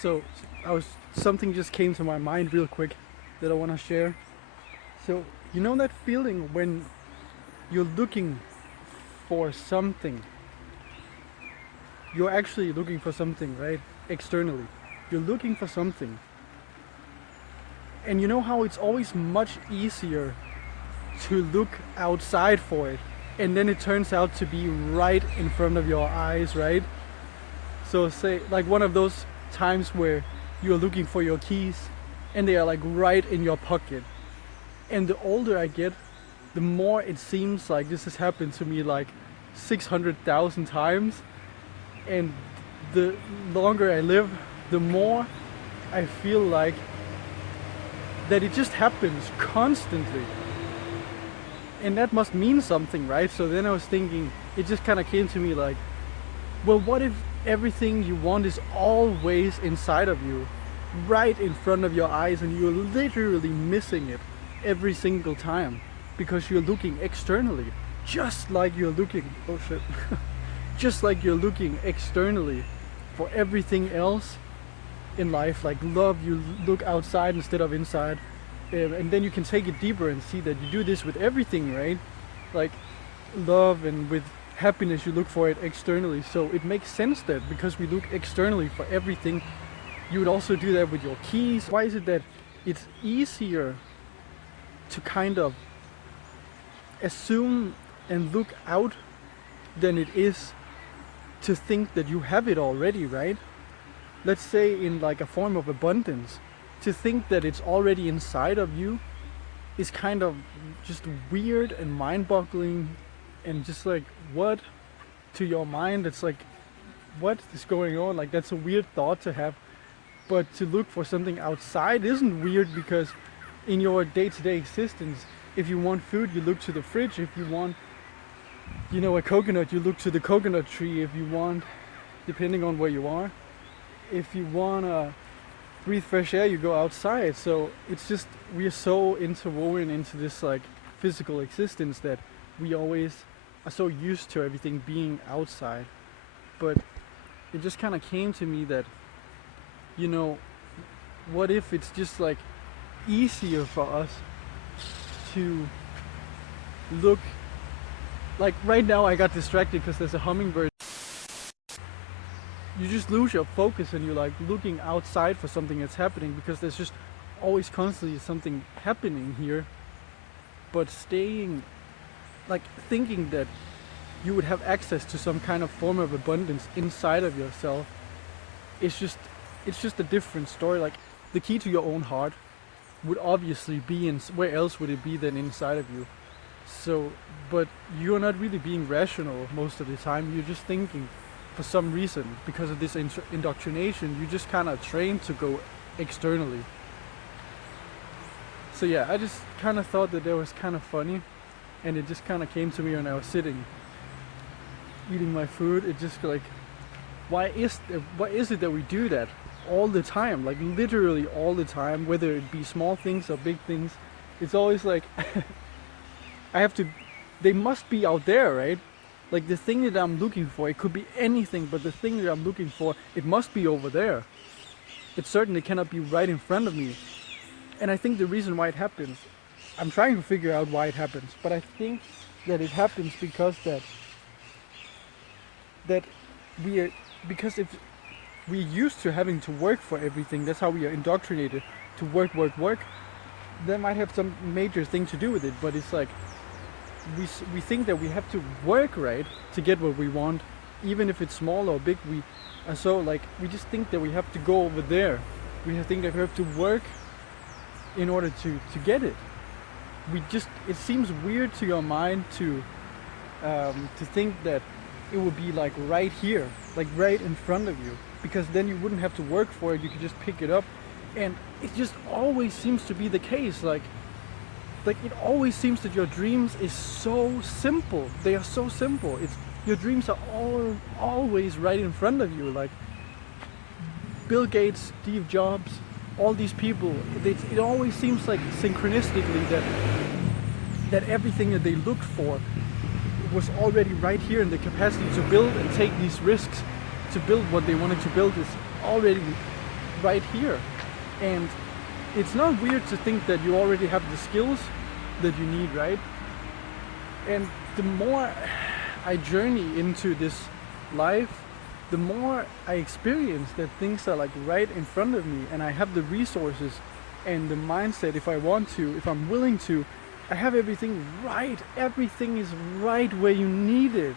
So something just came to my mind real quick that I want to share. So you know that feeling when you're looking for something. You're actually looking for something, right? Externally. You're looking for something. And you know how it's always much easier to look outside for it. And then it turns out to be right in front of your eyes, right? So say like one of those times where you're looking for your keys and they are like right in your pocket. And the older I get, the more it seems like this has happened to me like 600,000 times. And the longer I live, the more I feel like that it just happens constantly. And that must mean something, right? So then I was thinking, it just kind of came to me like, well, what if everything you want is always inside of you, right in front of your eyes, and you're literally missing it every single time because you're looking externally, just like you're looking, oh shit, just like you're looking externally for everything else in life, like love, you look outside instead of inside. And then you can take it deeper and see that you do this with everything, right? Like love and with happiness, you look for it externally. So it makes sense that because we look externally for everything, you would also do that with your keys. Why is it that it's easier to kind of assume and look out than it is to think that you have it already, right? Let's say in like a form of abundance, to think that it's already inside of you is kind of just weird and mind-boggling, and just like, what, to your mind it's like, what is going on? Like, that's a weird thought to have. But to look for something outside isn't weird, because in your day-to-day existence, if you want food, you look to the fridge. If you want, a coconut, you look to the coconut tree. If you want, depending on where you are, if you want to breathe fresh air, you go outside. So it's just, we are so interwoven into this like physical existence that we always are so used to everything being outside. But it just kind of came to me that, what if it's just like easier for us to look, like right now I got distracted because there's a hummingbird. You just lose your focus and you're like looking outside for something that's happening, because there's just always constantly something happening here. But staying, like thinking that you would have access to some kind of form of abundance inside of yourself, it's just a different story. Like the key to your own heart would obviously be in, where else would it be than inside of you? So, but you're not really being rational most of the time. You're just thinking for some reason, because of this indoctrination, you just kind of trained to go externally. So yeah, I just kind of thought that was kind of funny, and it just kind of came to me when I was sitting eating my food. It just like, why is it that we do that all the time, like literally all the time, whether it be small things or big things? It's always like they must be out there, right? Like the thing that I'm looking for, it could be anything, but the thing that I'm looking for, it must be over there. It certainly cannot be right in front of me. And I think the reason why it happens, I'm trying to figure out why it happens, but I think that it happens because because if we're used to having to work for everything, that's how we are indoctrinated to work, that might have some major thing to do with it. But it's like, we think that we have to work, right, to get what we want, even if it's small or big. We just think that we have to go over there. We think that we have to work in order to get it. It seems weird to your mind to think that it would be like right here, like right in front of you, because then you wouldn't have to work for it. You could just pick it up, and it just always seems to be the case. Like it always seems that your dreams is so simple. They are so simple. Your dreams are always right in front of you. Like Bill Gates, Steve Jobs, all these people. It always seems like synchronistically that everything that they looked for was already right here, in the capacity to build and take these risks to build what they wanted to build is already right here. And it's not weird to think that you already have the skills that you need, right? And the more I journey into this life, the more I experience that things are like right in front of me, and I have the resources and the mindset. If I want to, if I'm willing to, I have everything right. Everything is right where you need it.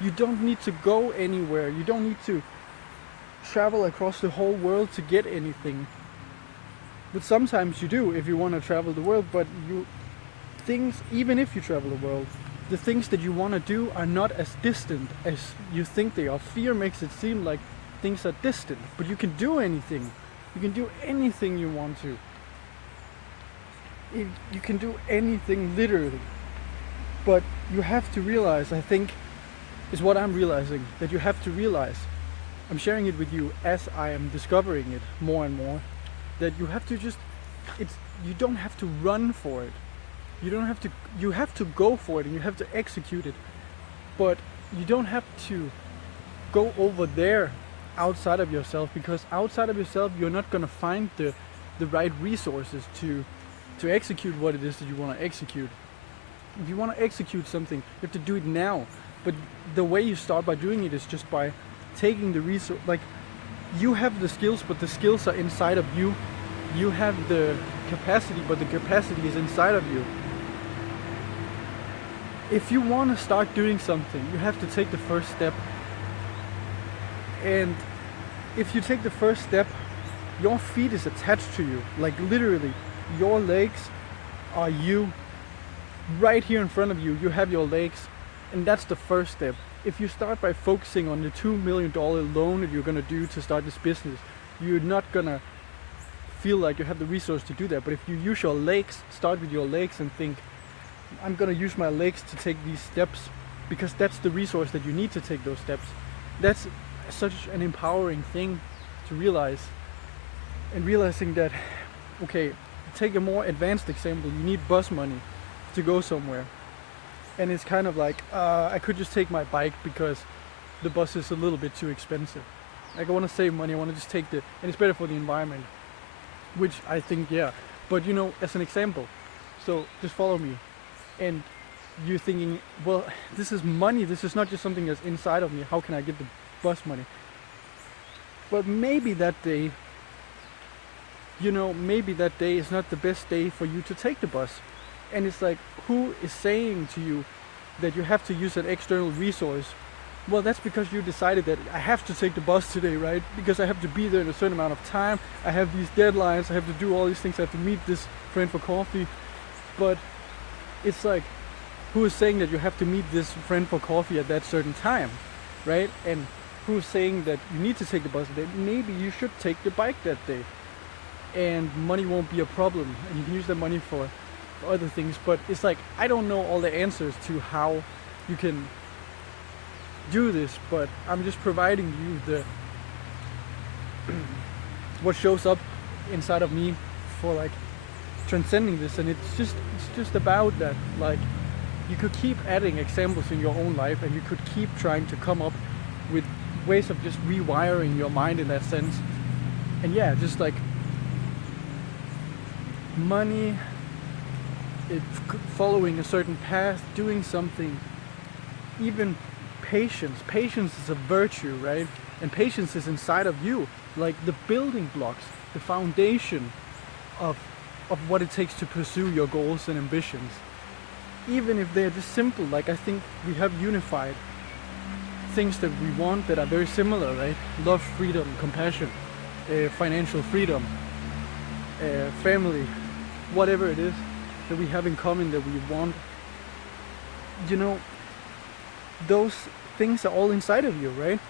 You don't need to go anywhere. You don't need to travel across the whole world to get anything. But sometimes you do if you want to travel the world, but even if you travel the world, the things that you want to do are not as distant as you think they are. Fear makes it seem like things are distant, but you can do anything. You can do anything you want to. You can do anything, literally. But you have to realize, I think, is what I'm realizing, that you have to realize, I'm sharing it with you as I am discovering it more and more, that you have to you don't have to run for it. You have to go for it and you have to execute it. But you don't have to go over there outside of yourself, because outside of yourself you're not going to find the right resources to execute what it is that you want to execute. If you want to execute something, you have to do it now. But the way you start by doing it is just by taking the resource. Like, you have the skills, but the skills are inside of you. You have the capacity, but the capacity is inside of you. If you want to start doing something, you have to take the first step. And if you take the first step, your feet is attached to you. Like, literally, your legs are you. Right here in front of you, you have your legs. And that's the first step. If you start by focusing on the $2 million loan that you're going to do to start this business, you're not going to feel like you have the resource to do that. But if you use your legs, start with your legs and think, I'm going to use my legs to take these steps, because that's the resource that you need to take those steps. That's such an empowering thing to realize. And realizing that, okay, take a more advanced example, you need bus money to go somewhere. And it's kind of like, I could just take my bike because the bus is a little bit too expensive. Like, I want to save money, I want to just take and it's better for the environment. Which I think, yeah. But as an example, so just follow me. And you're thinking, well, this is money, this is not just something that's inside of me, how can I get the bus money? But maybe that day, maybe that day is not the best day for you to take the bus. And it's like, who is saying to you that you have to use an external resource? Well, that's because you decided that I have to take the bus today, right? Because I have to be there in a certain amount of time. I have these deadlines. I have to do all these things. I have to meet this friend for coffee. But it's like, who is saying that you have to meet this friend for coffee at that certain time, right? And who is saying that you need to take the bus today? Maybe you should take the bike that day. And money won't be a problem. And you can use that money for other things. But it's like, I don't know all the answers to how you can do this, but I'm just providing you the what shows up inside of me for like transcending this. And it's just about that. Like, you could keep adding examples in your own life, and you could keep trying to come up with ways of just rewiring your mind in that sense. And yeah, just like money, following a certain path, doing something, even patience. Patience is a virtue, right? And patience is inside of you, like the building blocks, the foundation of what it takes to pursue your goals and ambitions. Even if they're just simple, like, I think we have unified things that we want that are very similar, right? Love, freedom, compassion, financial freedom, family, whatever it is that we have in common that we want. Those things are all inside of you, right?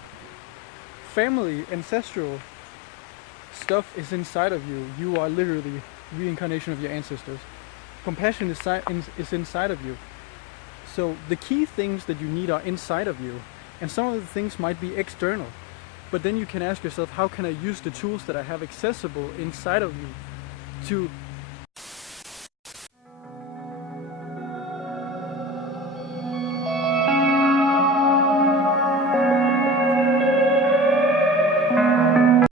Family, ancestral stuff is inside of you. You are literally reincarnation of your ancestors. Compassion is inside of you. So the key things that you need are inside of you. And some of the things might be external. But then you can ask yourself, how can I use the tools that I have accessible inside of me to